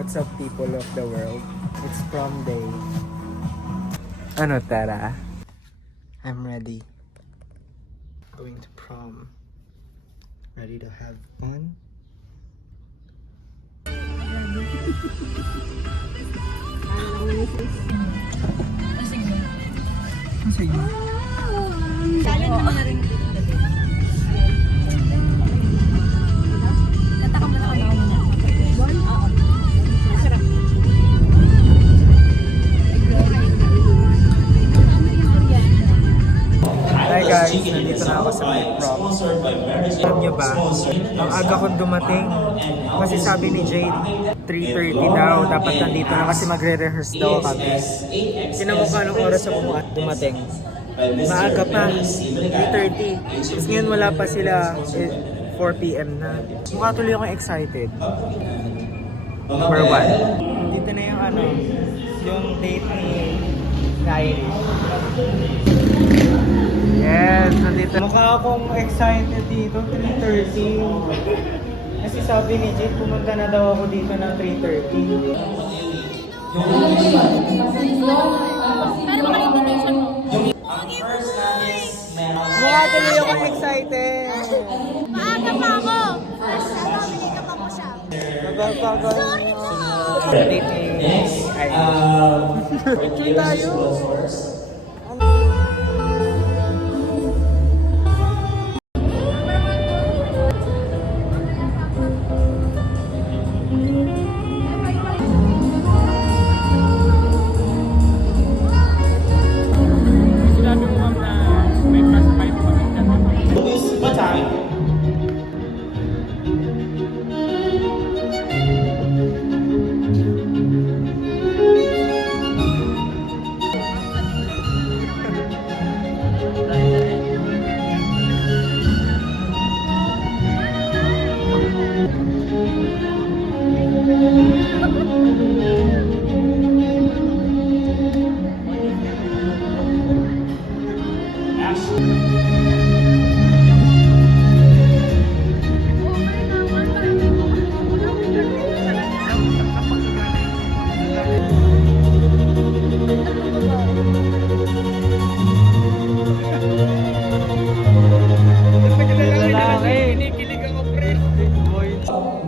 What's up, people of the world? It's prom day. Ano, Tara? I'm ready. Going to prom. Ready to have fun? Sige. Talent naman na rin dito. Kanta ka muna ako na. Oo. Sarap. Hi guys, nandito na ako sa my prom. Alam nyo ba, ang aga kong dumating, kasi sabi ni Jade, 3:30 daw, dapat nandito na kasi magre-rehearse daw kami. Tinamok ka ng oras ako dumating. Maaga pa, 3:30. Tapos ngayon wala pa sila, 4 PM na. Mukha tuloy akong excited. Number 1. Dito na yung yung date ni Irish. Yes, nandito. Mukha akong excited dito, 3:30. Kasi sabi ni Jade, pumunta na daw ako dito ng 3:30. Pero baka invitation mo. Mukha tuloy akong excited. Maaga pa ako. First, nominate pa mo siya. Nagpapagod. Date ni Irish. Picture tayo.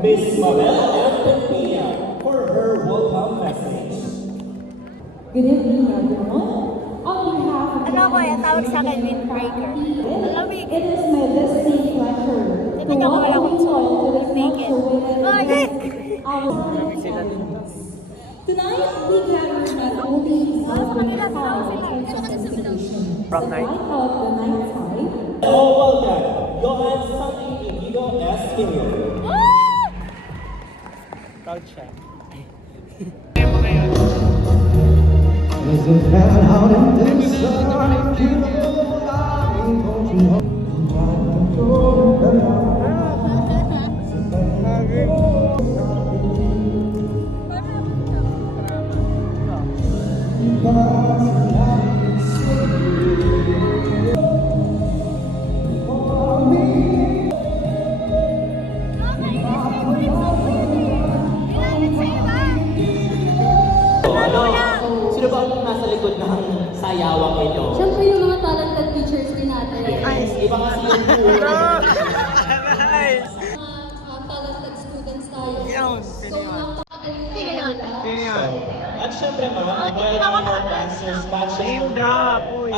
Miss Mabel Antonia for her welcome message. Good evening, everyone. On behalf of Ano ako eh, tawag sa akin windbreaker. Lamig. it is my distinct pleasure to Tingnan niyo kung wala akong welcome you all to this naked. nuptial Oh, wedding heck! of our Tonight, we gather not only in kanila, our sila. presentation, Prom but night. light out the night time. Oh, welcome, Johan Sami Igido Espinal. Proud siya. Sino ba ang nasa likod ng sayawang ito? Siyempre yung mga talented teachers din natin. Iba kasi yung Nice! Talented students tayo. Yun, So, Sino yun? Sino yun? At syempre mga more dancers matches. Name drop! Uy!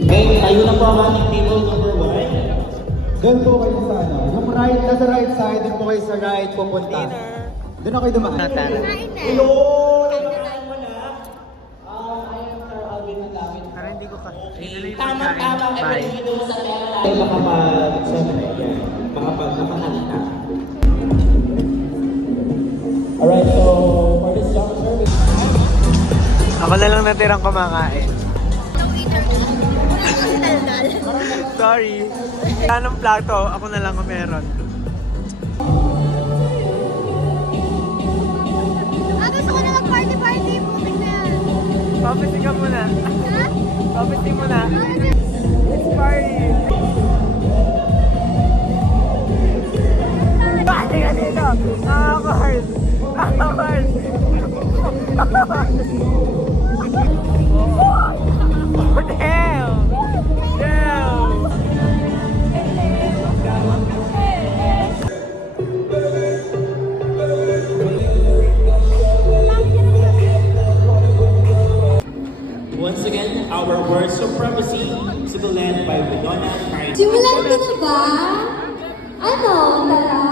Okay, tayo na po ang ating table number 1. Doon po kayo sa yung right, nasa right side, doon po kayo sa right pupunta. Doon ako kayo dumaan. Kain na. Hello! Kain na tayo. Para hindi ko ka. Tama-tama, Bye. everything doon sa pera natin. kapag, syempre, yan, kapag nakakanta. Alright, so for this juncture, Ako na lang natirang kumakain. Sorry. Anong plato? Ako na lang kung meron. Gusto ko na mag-party-party. Putik na yan. Papiti ka muna. Ha? Papiti muna. It's party. Party ka dito. Nakakahard. Nakakahard. Oh, damn. Damn. once again, our words of prophecy to be led by Winona Carter. Simulan ko na ba? Ano, tara?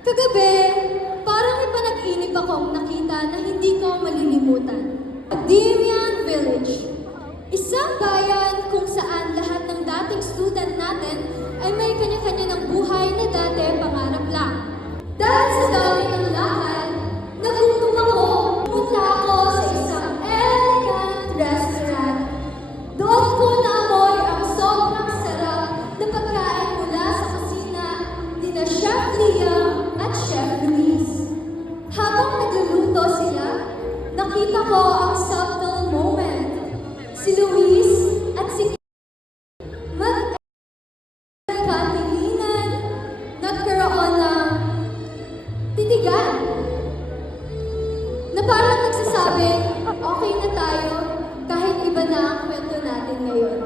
Kagabi, parang may panag-inip akong nakita na hindi ko malilimutan. Dimian Village. Isang bayan kung saan lahat ng dating student natin ay may kanya-kanya ng buhay na dati pangarap lang. Dahil sa dami ng lakad, nagutom ako. Punta ako sa isang elegant restaurant. Doon ko naamoy ang sobrang sarap na pagkain mula sa kusina nina Chef Liam at Chef Luis. Habang nagluluto sila, nakita ko ang subtle moment. Si Luis at si magkatinginan, nagkaroon ng titigan. Na parang nagsasabi, okay na tayo kahit iba na ang kwento natin ngayon.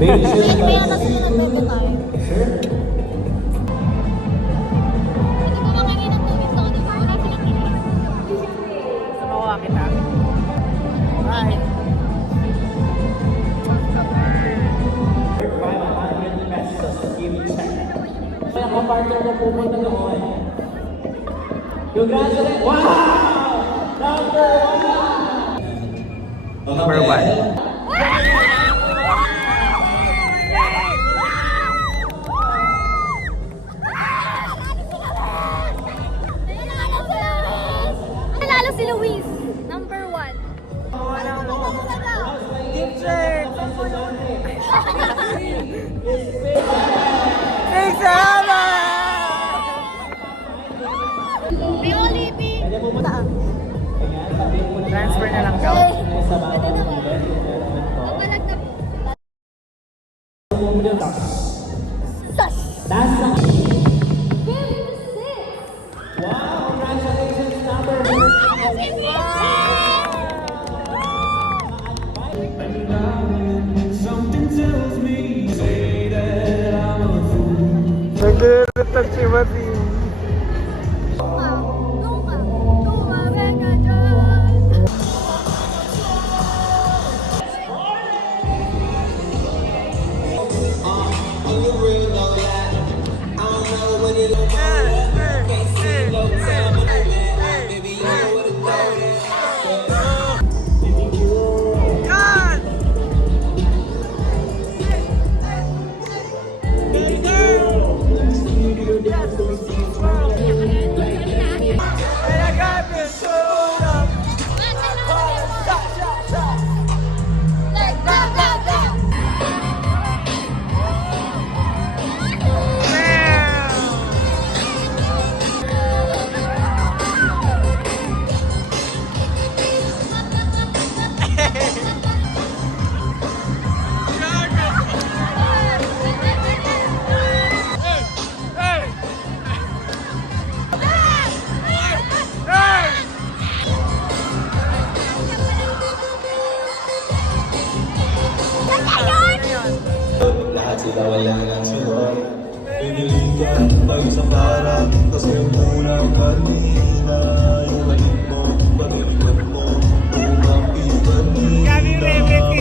Very soon, Kaya na sumunod bebe tayo. Hindi ko makingin ang tubig sa kanila. Wala silang kinig. Sumawa kita. Bye. 500 pesos give check. Kaya kapartner mo pumunta doon. Congratulations! Wow! Number one. Nanalo si Luis. Number 1. Teacher! Big salamat! May Olivi. Transfer na lang daw. Mabalag na. That's the... 56! Wow! Congratulations, number Nag-retouch si Mati. God! sila wala nang sunod. Pinilitan tayo sa para, kasi ang mula kanina. Yung balik mo, pag-ilipat mo, umapit kanina.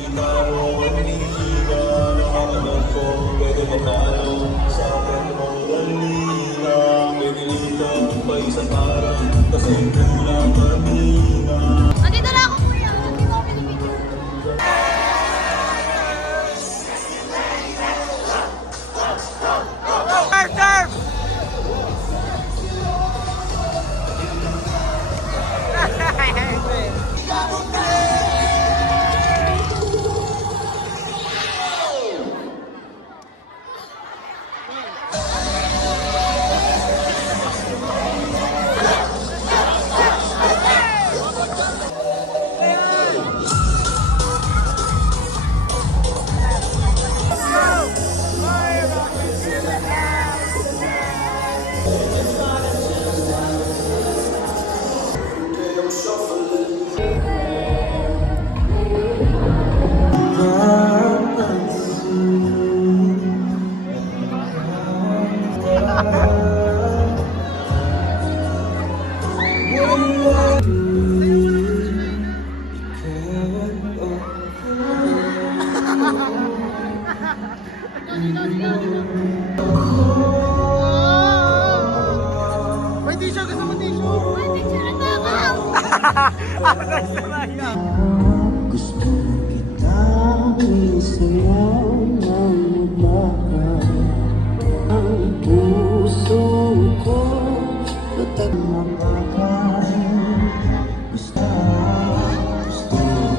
Ikaw kanina, nakakanap ko, pwede mapalo. Sa akin mo kanina, pinilitan tayo sa para, kasi ang mula kanina. Andito na ako, kuya. Hindi mo ako pinipigil. May tissue, gusto mo tissue? May picture na ako. Gusto kitang isayaw ng magmahal. Ang puso ko patag mapagay. Gusto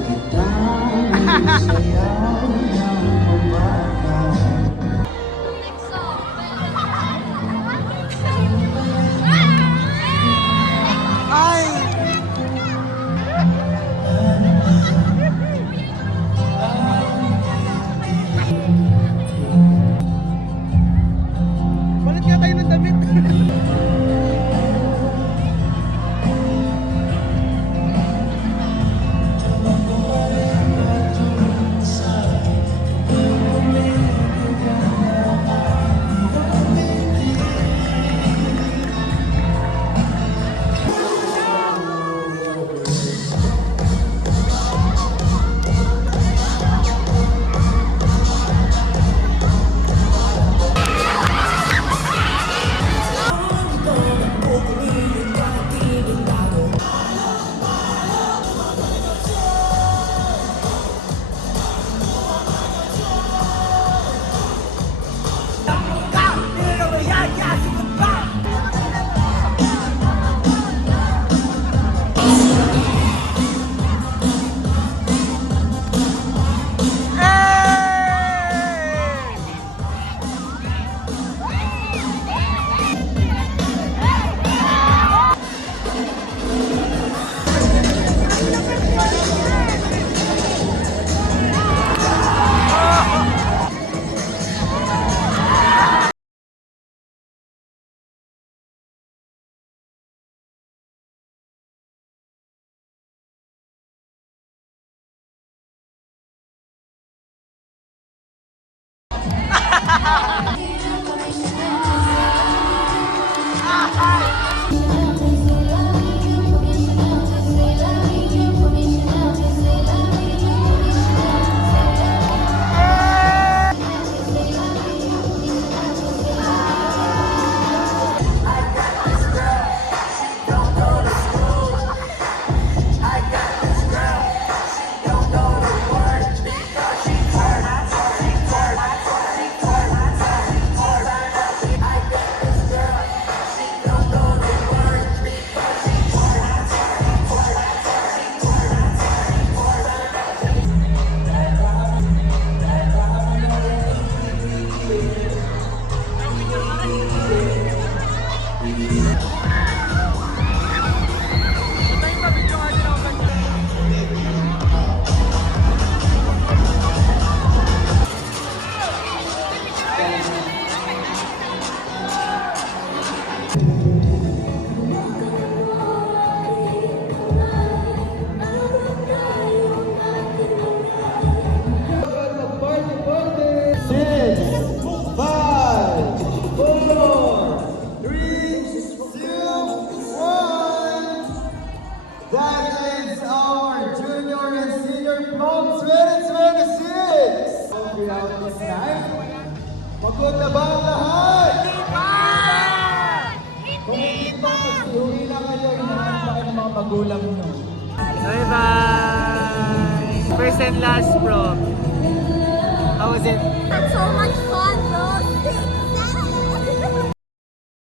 kitang isayaw ng magmahal. Balit nga tayo ng damit. Guys, pagod na ba ang lahat? Kung hindi pa, magsiuwi na kayo. Hinahanap na kayo ng mga magulang nyo. Bye-bye! First and last, bro. How was it? Had so much